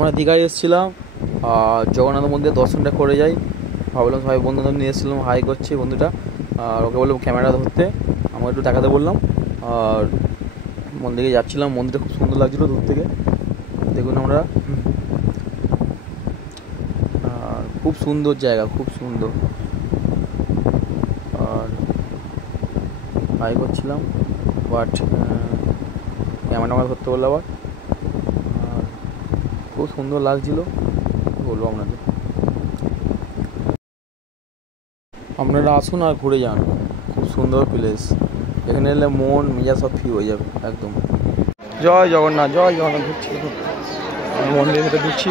আমরা দীঘায় এসেছিলাম, জগন্নাথ মন্দিরে দর্শনটা করে যাই ভাবলাম। সবাই বন্ধুদের নিয়ে এসেছিলাম, হাই করছে বন্ধুটা, আর ওকে বললাম ক্যামেরা ধরতে, আমাকে একটু দেখাতে বললাম। আর মন্দিরে যাচ্ছিলাম, মন্দিরটা খুব সুন্দর লাগছিলো দূর থেকে, দেখুন আমরা। আর খুব সুন্দর জায়গা, খুব সুন্দর। আর হাই করছিলাম, বাট ক্যামেরা ধরতে বললো আবার। আর খুব সুন্দর লাগছিলো, বলবো আপনাদের। আপনারা আসুন আর ঘুরে যান, খুব সুন্দর প্লেস। এখানে এলে মন মেজাজ সব ফ্রি হয়ে যাবে একদম। জয় জগন্নাথ, জয় জগন্নাথ। ঢুকছি, আমি মন্দিরের ভেতরে ঢুকছি।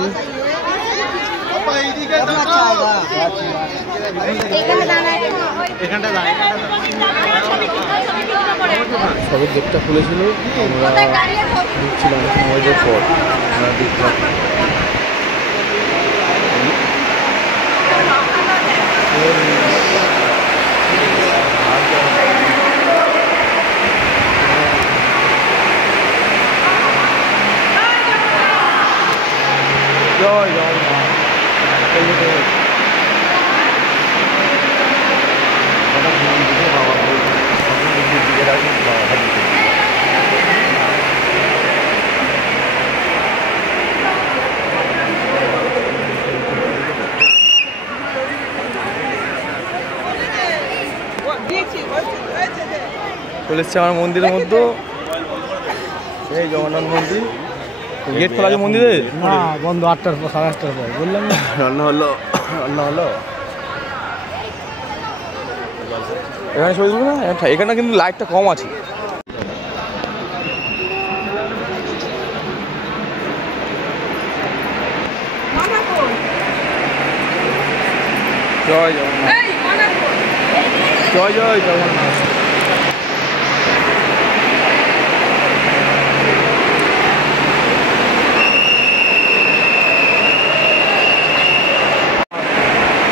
সবের গেটটা খুলেছিল, আমরা ঢুকছিলাম সময়দের পর। আমরা দেখলাম জয় জগন্নাথ। চলে এসছে আমার মন্দিরের মধ্যে, এই জগন্নাথ মন্দির। গেট খোলা আছে মন্দিরে? না, বন্ধ 8টার পর, 8:30টার পর। বললাম না, রান্না হলো, রান্না হলো। এখানে ছবি তুলবো না? এখানে কিন্তু লাইটটা কম আছে। জয় জগন্নাথ, জয় জয় জগন্নাথ।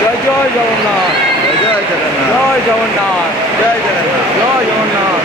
জয় জয় জগন্নাথ, জয় জগন্নাথ, জয় জগন্নাথ, জয় জগন্নাথ, জয় জগন্নাথ।